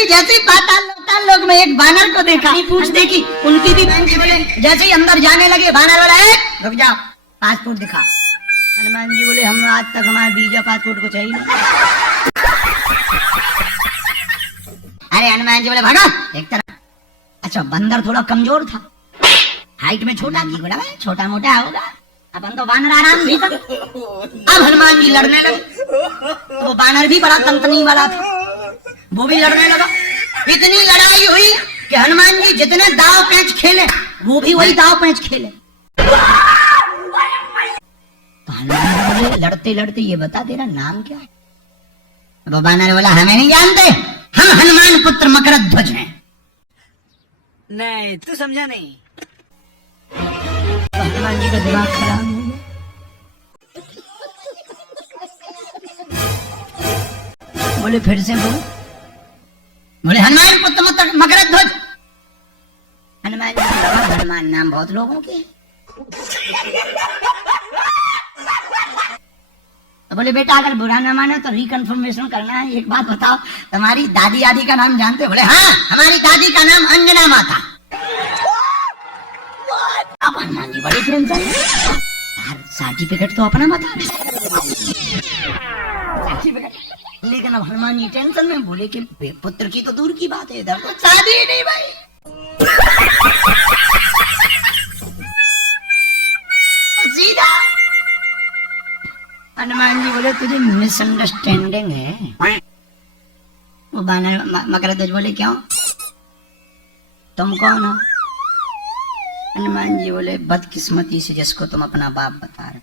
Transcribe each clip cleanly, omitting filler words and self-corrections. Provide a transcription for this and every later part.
जी जैसे पाताल लोक में एक बानर को देखा, पूछ देखी, उनकी भी बहन बोले जैसे ही अंदर जाने लगे बानर वाला रुक जाओ, पासपोर्ट दिखा। हनुमान जी बोले हम आज तक हमारे वीजा पासपोर्ट को चाहिए नहीं। अरे हनुमान जी बोले भागा एक तरह। अच्छा बंदर थोड़ा कमजोर था, हाइट में छोटा, की बोला छोटा मोटा होगा, अपन तो बानर आराम भी था। अब हनुमान जी लड़ने लगे, तो वो बानर भी बड़ा तंतनी वाला था, वो भी लड़ने लगा। इतनी लड़ाई हुई कि हनुमान जी जितने दाव पेंच खेले वो भी वही दाव पेंच खेले। तो हनुमान जी बोले लड़ते लड़ते ये बता तेरा नाम क्या है? वो बानर बोला हमें नहीं जानते, हम हनुमान पुत्र मकरध्वज हैं। नहीं तू समझा नहीं। तो हनुमान जी का दिमाग खराब हो गया। बोले फिर से बोलो। बोले हनुमान पुत्र मकरध्वज। हनुमान जी को लगा हनुमान नाम बहुत लोगों के। तो बोले बेटा अगर बुरा ना माने तो रिकन्फर्मेशन करना है, एक बात बताओ तुम्हारी दादी आदि का नाम जानते? बोले हाँ हमारी दादी का नाम अंजना माता। अब हनुमान जी बड़ी टेंशन है, सर्टिफिकेट तो अपना बता रहे, लेकिन अब हनुमान जी टेंशन में बोले कि पुत्र की तो दूर की बात है, इधर तो शादी ही नहीं भाई। सीधा हनुमान जी बोले तुझे मिसअंडरस्टैंडिंग है। वो बानर मकरध्वज बोले क्यों, तुम कौन हो? हनुमान जी बोले बदकिस्मती से जिसको तुम अपना बाप बता रहे।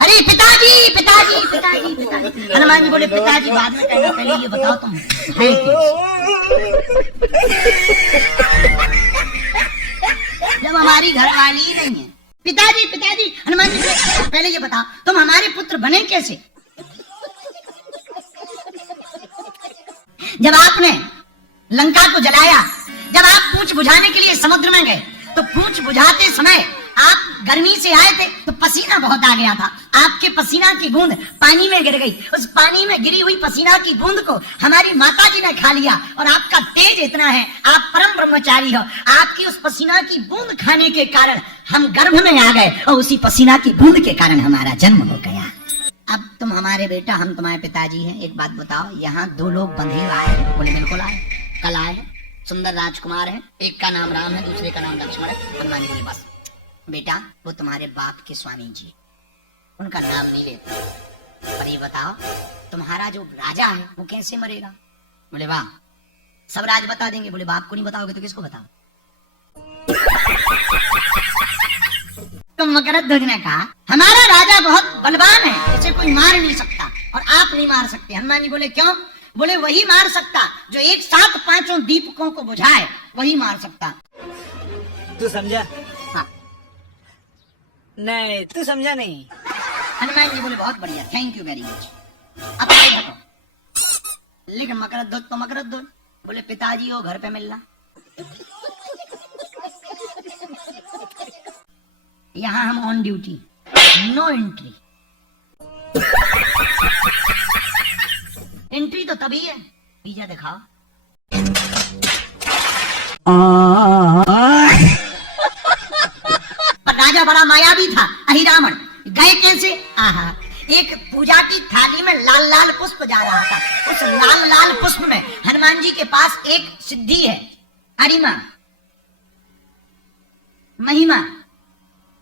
अरे पिताजी पिताजी पिताजी पिताजी। हनुमान जी बोले पिताजी बाद में कहना, पहले ये बताओ तुम है जब हमारी घरवाली ही नहीं है। पिताजी पिताजी। हनुमान जी पहले ये बताओ तुम हमारे पुत्र बने कैसे? जब आपने लंका को जलाया, जब आप पूंछ बुझाने के लिए समुद्र में गए तो पूंछ बुझाते समय आप गर्मी से आए थे तो पसीना बहुत आ गया था, आपके पसीना की बूंद पानी में गिर गई। उस पानी में गिरी हुई पसीना की बूंद को हमारी माता जी ने खा लिया और आपका तेज इतना है, आप परम ब्रह्मचारी हो, आपकी उस पसीना की बूंद खाने के कारण हम गर्भ में आ गए और उसी पसीना की बूंद के कारण हमारा जन्म हो गया। अब तुम हमारे बेटा, हम तुम्हारे पिताजी हैं। एक बात बताओ, यहाँ दो लोग बंधे हुए आए? बोले बिल्कुल आए, कल आए हैं, सुंदर राजकुमार है, एक का नाम राम है दूसरे का नाम लक्ष्मण है। हनुमान जी बोले बस बेटा वो तुम्हारे बाप के स्वामी जी, उनका नाम नहीं लेते, पर ये बताओ तुम्हारा जो राजा है वो कैसे मरेगा? बोले वाह सब राज बता देंगे। बोले बाप को नहीं बताओगे तो किसको बताओ? तो मकरध्वज ने कहा हमारा राजा बहुत बलवान है, इसे कोई मार नहीं सकता और आप नहीं मार सकते। हनुमान जी बोले क्यों? बोले वही मार सकता जो एक साथ पांचों दीपकों को बुझाए, वही मार सकता। तू समझा? हाँ। नहीं तू समझा नहीं। हनुमान जी बोले बहुत बढ़िया, थैंक यू वेरी मच। अब आगे देखो, लेकिन मकरध्वज तो मकरध्वज बोले पिताजी हो घर पे मिलना। यहाँ हम on duty, no entry. Entry तो तभी है, वीजा दिखाओ। पर राजा बड़ा मायावी था, अहिरावण गए कैसे? आहा, एक पूजा की थाली में लाल लाल पुष्प जा रहा था, उस लाल लाल पुष्प में हनुमान जी के पास एक सिद्धि है, अरिमा, महिमा,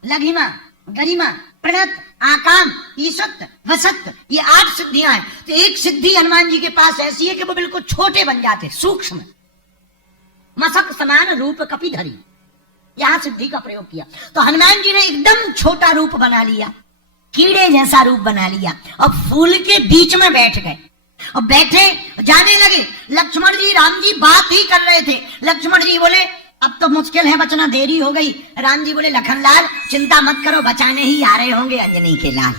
लघिमा, गरिमा, प्रणत, आकाम, ईशत, वसत, ये 8 सिद्धियां हैं। तो एक सिद्धि हनुमान जी के पास ऐसी है कि वो बिल्कुल छोटे बन जाते, सूक्ष्म, मसक समान रूप कपिधरी, यहां सिद्धि का प्रयोग किया। तो हनुमान जी ने एकदम छोटा रूप बना लिया, कीड़े जैसा रूप बना लिया और फूल के बीच में बैठ गए और बैठे जाने लगे। लक्ष्मण जी राम जी बात ही कर रहे थे। लक्ष्मण जी बोले अब तो मुश्किल है बचना, देरी हो गई। राम जी बोले लखनलाल चिंता मत करो, बचाने ही आ रहे होंगे अंजनी के लाल।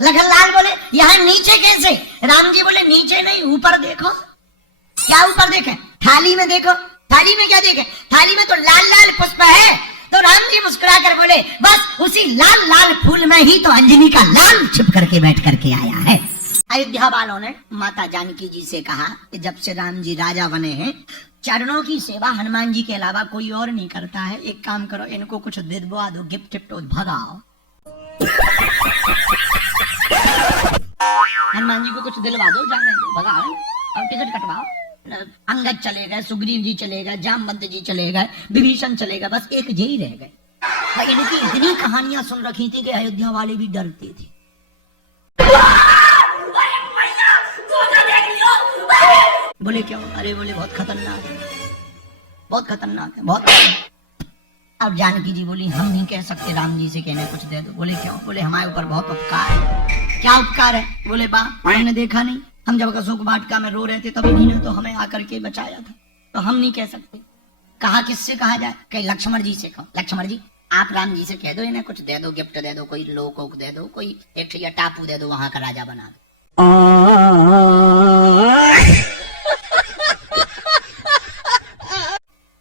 लखनलाल बोले यहाँ नीचे कैसे? राम जी बोले नीचे नहीं ऊपर देखो। क्या ऊपर देखें? थाली में देखो। थाली में क्या देखें? थाली में तो लाल लाल पुष्प है, तो राम जी मुस्कुरा कर बोले, बस उसी लाल लाल फूल में ही तो अंजनी का लाल छिप करके बैठ करके आया है। अयोध्या वालों ने माता जानकी जी से कहा कि जब से राम जी राजा बने हैं, चरणों की सेवा हनुमान जी के अलावा कोई और नहीं करता है। एक काम करो, इनको कुछ दिलवा दो, गिफ्ट टिफ्ट भगाओ। हनुमान जी को कुछ दिलवा दो, जाने दो, भगाओ और टिकट कटवाओ। अंगद चले गए, सुग्रीव जी चले गए, जामवंत जी चले गए, विभीषण चले गए, बस एक जी रह गए। इनकी इतनी कहानियां सुन रखी थी कि अयोध्या वाले भी डरते थे। बोले क्यों? अरे बोले बहुत खतरनाक है, बहुत खतरनाक है, बहुत। अब जानकी जी बोली, हम नहीं कह सकते राम जी से, कहने कुछ दे दो। बोले क्यों? बोले हमारे ऊपर बहुत उपकार है। क्या उपकार है? बोले बा हमने देखा नहीं, हम जब अशोक वाटिका में रो रहे थे तभी नहीं तो हमें आकर के बचाया था, तो हम नहीं कह सकते। कहा किससे कहा जाए? कहीं लक्ष्मण जी से कहो। लक्ष्मण जी आप राम जी से कह दो, इन्हें कुछ दे दो, गिफ्ट दे दो, कोई लोक दे दो, कोई एक टापू दे दो, वहां का राजा बना दो।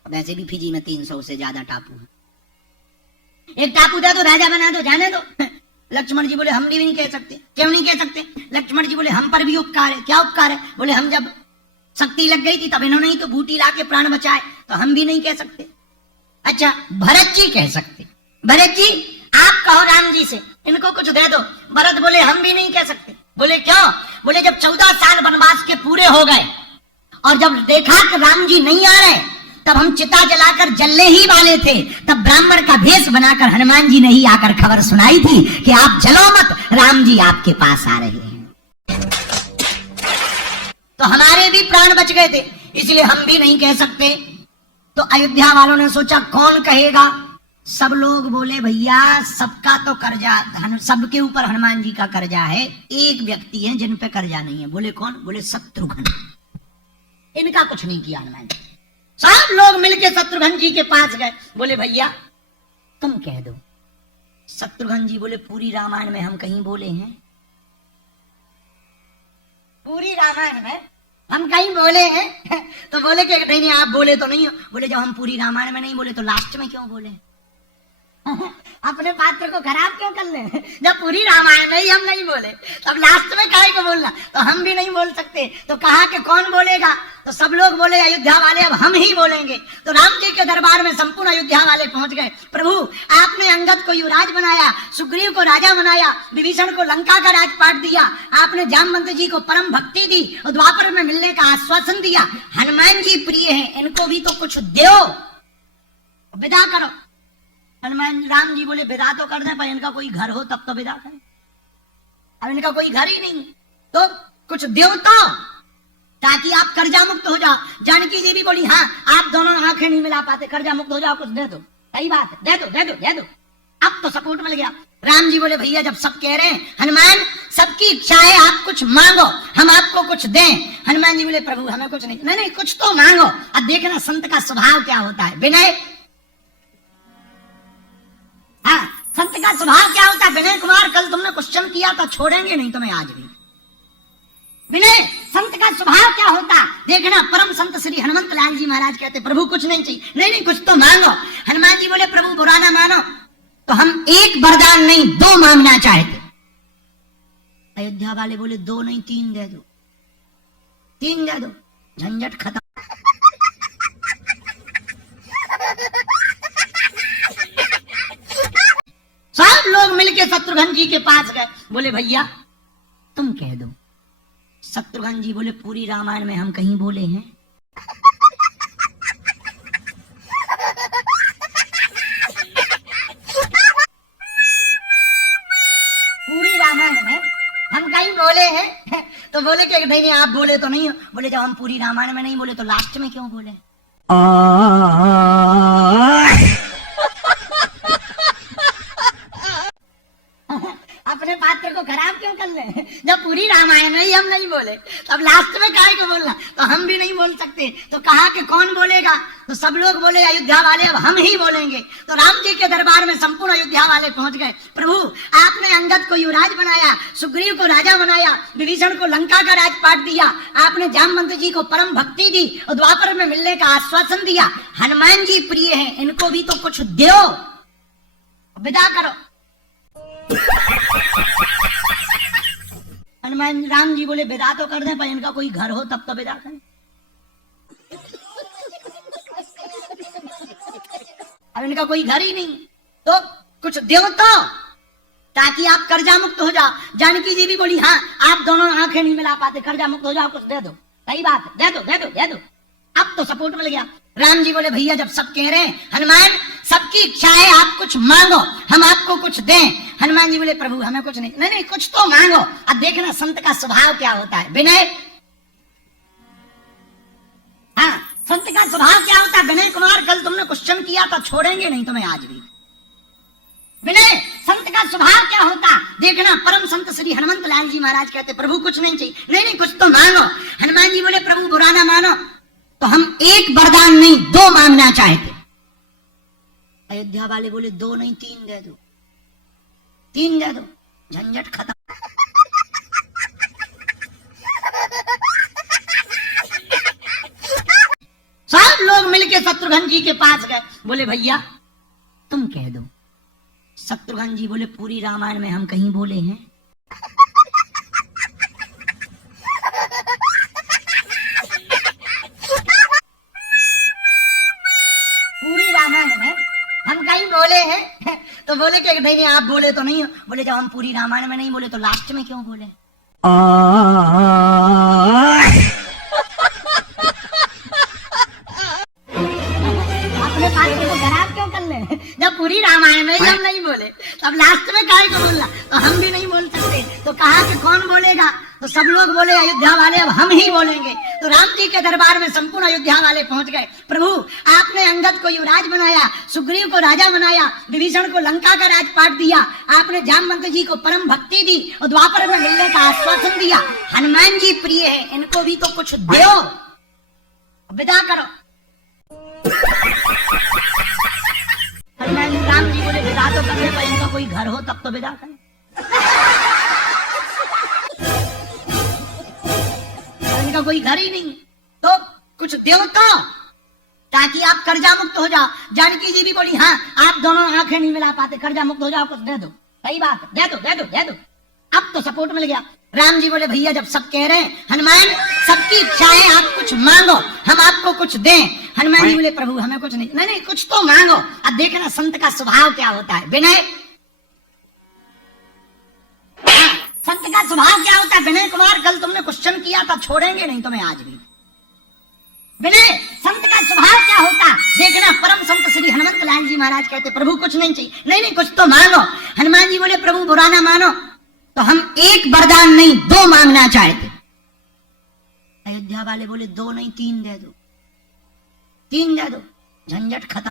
वैसे भी फिजी में 300 से ज्यादा टापू है, एक टापू दे दो, राजा बना दो, जाने दो। लक्ष्मण जी बोले हम भी नहीं कह सकते। क्यों नहीं कह सकते? लक्ष्मण जी बोले हम पर भी उपकार है। क्या उपकार है? बोले हम जब शक्ति लग गई थी तब इन्होंने ही तो बूटी ला के प्राण बचाए, तो हम भी नहीं कह सकते। अच्छा भरत जी कह सकते। भरत जी आप कहो राम जी से, इनको कुछ दे दो। भरत बोले हम भी नहीं कह सकते। बोले क्यों? बोले जब 14 साल वनवास के पूरे हो गए और जब देखा कि राम जी नहीं आ रहे, तब हम चिता जलाकर जलने ही वाले थे, तब ब्राह्मण का भेष बनाकर हनुमान जी ने ही आकर खबर सुनाई थी कि आप जलो मत, राम जी आपके पास आ रहे हैं। तो हमारे भी प्राण बच गए थे, इसलिए हम भी नहीं कह सकते। तो अयोध्या वालों ने सोचा कौन कहेगा। सब लोग बोले भैया सबका तो कर्जा, सबके ऊपर हनुमान जी का कर्जा है, एक व्यक्ति है जिन पे कर्जा नहीं है। बोले कौन? बोले शत्रुघ्न। इनका कुछ नहीं किया हनुमान जी। सब लोग मिलके शत्रुघ्न जी के पास गए, बोले भैया तुम कह दो। शत्रुघ्न जी बोले पूरी रामायण में हम कहीं बोले हैं? पूरी रामायण में हम कहीं बोले हैं? तो बोले कि नहीं आप बोले तो नहीं हो। बोले जब हम पूरी रामायण में नहीं बोले तो लास्ट में क्यों बोले? अपने पात्र को खराब क्यों कर ले? जब पूरी रामायण में ही हम नहीं बोले तब लास्ट में काहे को बोलना? तो हम भी नहीं बोल सकते। तो कहा कि कौन बोलेगा? तो सब लोग बोले अयोध्या वाले अब हम ही बोलेंगे। तो राम जी के दरबार में संपूर्ण अयोध्या वाले पहुंच गए। प्रभु आपने अंगद को युवराज बनाया, सुग्रीव को राजा बनाया, विभीषण को लंका का राजपाट दिया, आपने जामवंत जी को परम भक्ति दी और द्वापर में मिलने का आश्वासन दिया। हनुमान जी प्रिय हैं, इनको भी तो कुछ दो, विदा करो। हनुमान राम जी बोले विदा तो कर दे, पर इनका कोई घर हो तब तो विदा करें। अब इनका कोई घर ही नहीं, तो कुछ दो तो, ताकि आप कर्जा मुक्त हो जाओ। जानकी जी भी बोली हाँ आप दोनों आंखें नहीं मिला पाते, कर्जा मुक्त हो जाओ, कुछ दे दो। सही बात है, दे दो दे दो दे दो। अब तो सपोर्ट मिल गया। राम जी बोले भैया जब सब कह रहे हैं, हनुमान सबकी इच्छा है, आप कुछ मांगो, हम आपको कुछ दें। हनुमान जी बोले प्रभु हमें कुछ नहीं, नहीं कुछ तो मांगो। अब देखना संत का स्वभाव क्या होता है, विनय। हाँ संत का स्वभाव क्या होता है? विनय कुमार कल तुमने क्वेश्चन किया था, छोड़ेंगे नहीं तुम्हें आज भी। विनय संत का स्वभाव क्या होता? देखना परम संत श्री हनुमंत लाल जी महाराज कहते प्रभु कुछ नहीं चाहिए, नहीं नहीं कुछ तो मांगो। हनुमान जी बोले प्रभु बुरा ना मानो, तो हम एक वरदान नहीं 2 मांगना चाहते। अयोध्या वाले बोले 2 नहीं 3 दे दो, 3 दे दो, झंझट खत्म। सब लोग मिलके शत्रुघ्न जी के पास गए, बोले भैया तुम कह दो। शत्रुघ्न जी बोले पूरी रामायण में हम कहीं बोले हैं? पूरी रामायण में हम कहीं बोले हैं? तो बोले कि नहीं आप बोले तो नहीं हो। बोले जब हम पूरी रामायण में नहीं बोले तो लास्ट में क्यों बोले? अपने पात्र को खराब क्यों कर ले? जब पूरी रामायण में ही हम नहीं बोले, तब लास्ट में काहे को बोलना? तो हम भी नहीं बोल सकते। तो कहा कि कौन बोलेगा? तो सब लोग बोले अयोध्या वाले, अब हम ही बोलेंगे। तो राम जी के दरबार में संपूर्ण अयोध्या वाले पहुंच गए। प्रभु, आपने अंगद को युवराज बनाया, सुग्रीव को राजा बनाया, विभीषण को लंका का राजपाट दिया, आपने जामवंत जी को परम भक्ति दी और द्वापर में मिलने का आश्वासन दिया। हनुमान जी प्रिय हैं, इनको भी तो कुछ दो, विदा करो। हनुमान राम जी बोले विदा तो कर दे, पर इनका कोई घर हो तब तो विदा करें। अब इनका कोई घर ही नहीं, तो कुछ दो तो, ताकि आप कर्जा मुक्त हो जाओ। जानकी जी भी बोली हाँ, आप दोनों आंखें नहीं मिला पाते, कर्जा मुक्त हो जाओ, कुछ दे दो। सही बात है, दे दो दे दो दे दो। अब तो सपोर्ट मिल गया। राम जी बोले भैया जब सब कह रहे हैं, हनुमान सबकी इच्छा है, आप कुछ मांगो, हम आपको कुछ दें। हनुमान जी बोले प्रभु हमें कुछ नहीं, नहीं नहीं कुछ तो मांगो। अब देखना संत का स्वभाव क्या होता है, विनय। हाँ, संत का स्वभाव क्या होता है? विनय कुमार, कल तुमने क्वेश्चन किया था, छोड़ेंगे नहीं तुम्हें आज भी। विनय संत का स्वभाव क्या होता? देखना, परम संत श्री हनुमंत लाल जी महाराज कहते प्रभु कुछ नहीं चाहिए, नहीं नहीं कुछ तो मांगो। हनुमान जी बोले प्रभु बुरा ना मानो, तो हम एक वरदान नहीं दो मांगना चाहते। अयोध्या वाले बोले दो नहीं तीन दे दो, तीन दे दो, झंझट खत्म। सब लोग मिलके शत्रुघ्न जी के पास गए, बोले भैया तुम कह दो। शत्रुघ्न जी बोले पूरी रामायण में हम कहीं बोले हैं? पूरी रामायण में हम कहीं बोले हैं? तो बोले कि नहीं नहीं आप बोले तो नहीं हो। बोले जब हम पूरी रामायण में नहीं बोले तो लास्ट में क्यों बोले? अपने पात्र को खराब क्यों कर ले? जब पूरी रामायण में ही हम नहीं बोले, तब लास्ट में काहे को बोलना? तो हम भी नहीं बोल सकते। तो कहा कि कौन बोलेगा? तो सब लोग बोले अयोध्या वाले, अब हम ही बोलेंगे। तो राम जी के दरबार में संपूर्ण अयोध्या वाले पहुंच गए। प्रभु, आपने अंगद को युवराज बनाया, सुग्रीव को राजा बनाया, विभीषण को लंका का राजपाट दिया, आपने जामवंत जी को परम भक्ति दी और द्वापर में मिलने का आश्वासन दिया। हनुमान जी प्रिय है, इनको भी तो कुछ दो, विदा करो। हनुमान राम जी बोले विदा तो करने, पर इनका कोई घर हो तब तो विदा करें। इनका कोई घर ही नहीं, तो कुछ दो तो, ताकि आप कर्जा मुक्त हो जाओ। जानकी जी भी बोली हाँ, आप दोनों आंखें नहीं मिला पाते, कर्जा मुक्त हो जाओ, कुछ दे दो। सही बात है, दे दो दे दो दे दो। अब तो सपोर्ट मिल गया। राम जी बोले भैया जब सब कह रहे हैं, हनुमान सबकी इच्छा है, आप कुछ मांगो, हम आपको कुछ दें। हनुमान जी बोले प्रभु हमें कुछ नहीं, नहीं नहीं कुछ तो मांगो। अब देखना संत का स्वभाव क्या होता है, विनय। संत का स्वभाव क्या होता है? विनय कुमार, कल तुमने क्वेश्चन किया था, छोड़ेंगे नहीं तुम्हें आज भी। विनय संत का स्वभाव क्या होता? देखना, परम संत श्री हनुमंत लाल जी महाराज कहते प्रभु कुछ नहीं चाहिए, नहीं नहीं कुछ तो मांगो। हनुमान जी बोले प्रभु बुरा ना मानो, तो हम एक वरदान नहीं दो मांगना चाहते। अयोध्या वाले बोले दो नहीं तीन दे दो, तीन दे दो, झंझट खत्म।